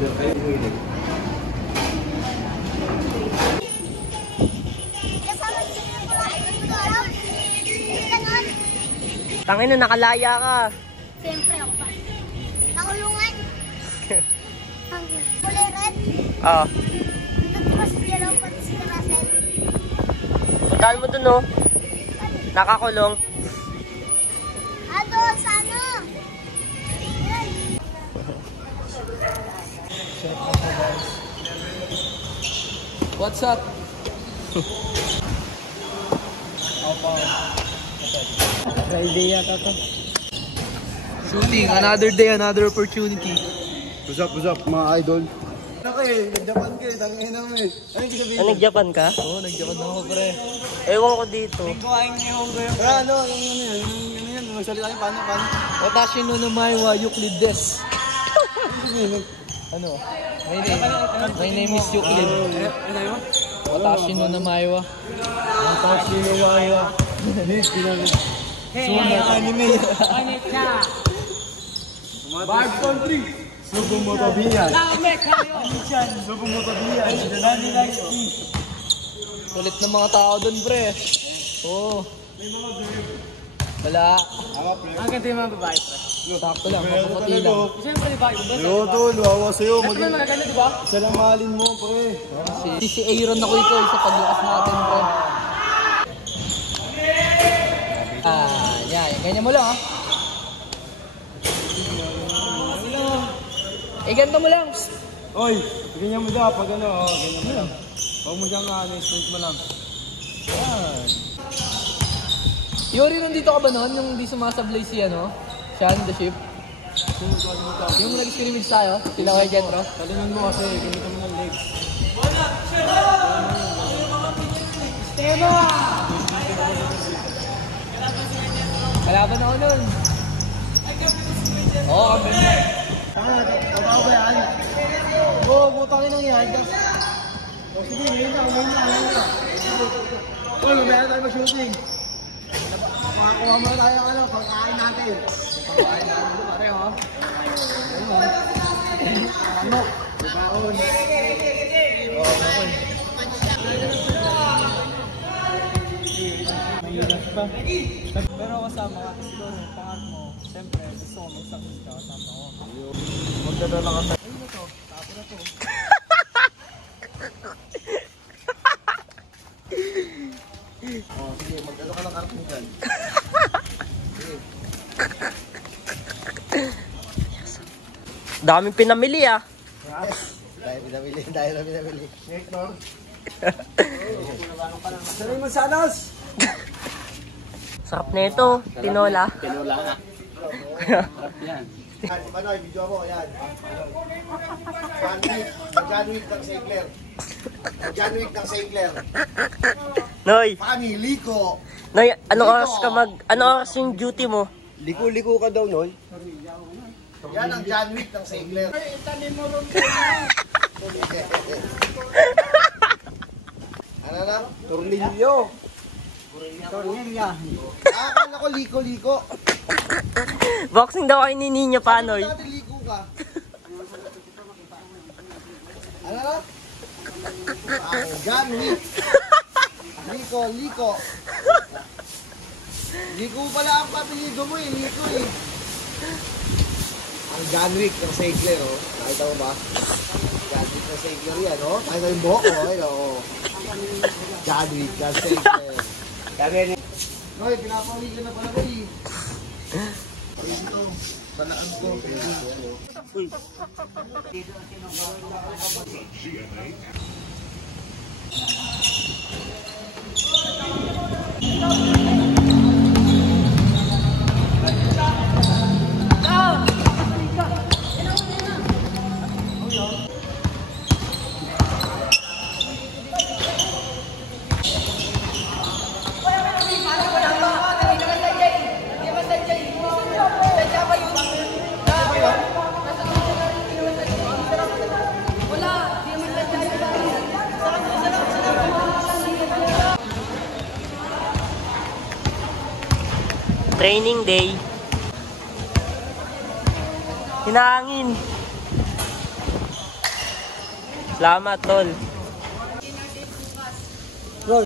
Tangin na, nakalaya ka. Siyempre ako pa. Nakulungan. Kulay red. Oo. Nagpas yellow pati si Russell. Puntaan mo dun, oh. Nakakulong. Doon sa ano? What's up? Friday yata to. Shooting, another day, another opportunity. What's up, mga idol? Ano kayo? Nag-Japan kayo, tangin na mo eh. Ano yung sabihin? Nag-Japan ka? Oo, nag-Japan na ako, pre. Ewan ko dito. Ano yan, magsalita kayo, paano? Watashi no namae wa Euclid des. Ano? My name is Euclid. Watashi no namae wa. Watashi no namae wa. Suna anime. Bad country. Sugumoto Biyan. Sugumoto Biyan. Kulit ng mga tao dun, pre. Oo. Wala. Ang ganda yung mga babae, pre. Sakto lang, mapuputi lang. Siyempre, di ba? Yung best. Yo, tol, wawa sa'yo. Ito naman maganda, di ba? Salang mahalin mo, pre. Si Aaron ako ito, sa paglakas natin, pre. Yan. Ganyan mo lang, ha? Ganito mo lang. Oy, ganyan mo daw, pag ano, ganyan mo lang. Huwag mo siyang smooth mo lang. Yan. Yori, nandito ka ba noon? Yung hindi sumasablay si, Sean, the ship? Yung nag-scrimmage tayo, sila kay Jetro. Talingan mo kasi, gamitan mo ng legs. Stemo! Kalaban ako nun. Oo, kami. Trabaho ba yan? Oo, butangin lang yan. Sige, ngayon na. Uy, mamaya tayo mag-shooting. Makakuha mo tayo ng pagkain natin. Pagkain natin ito pareho. Ano? Baon. Pero kasama ka kasi doon, yung pangarap mo, siyempre, gusto ko mag-success ka kasama ko. Magdadala ka tayo. Ayun na to, tapo na to. Sige, magdadala ka ng karton dyan. Daming pinamili, ah. Dahil na pinamili. Sabi mo sanos! Sarap na ito, tinola. Tinola ka. Sarap yan. Manoy, video mo, yan. John Wick ng Saigler. John Wick ng Saigler. Noy, Family ko. Noy, anong oras yung duty mo? Liko-liko ka daw, Noy. Yan ang John Wick ng Saigler. Ano na? Tornilyo. Tornilya. Akala ko liko-liko. Boxing daw kayo ni Ninyo pa, Noy. Dati liko ka. Ano na? John Wick. Liko. Liko pala ang papilido mo eh. Liko eh. Ang John Wick ng Saigler, oh. Nakita mo ba? John Wick ng Saigler yan, oh. Nakita yung buhok, oh. John Wick ng Saigler. Noy, pinapawig ka na pala ko eh. Ito, sanaan ko. Uy. Training day. Hinangin. Salamat, tol. Roll.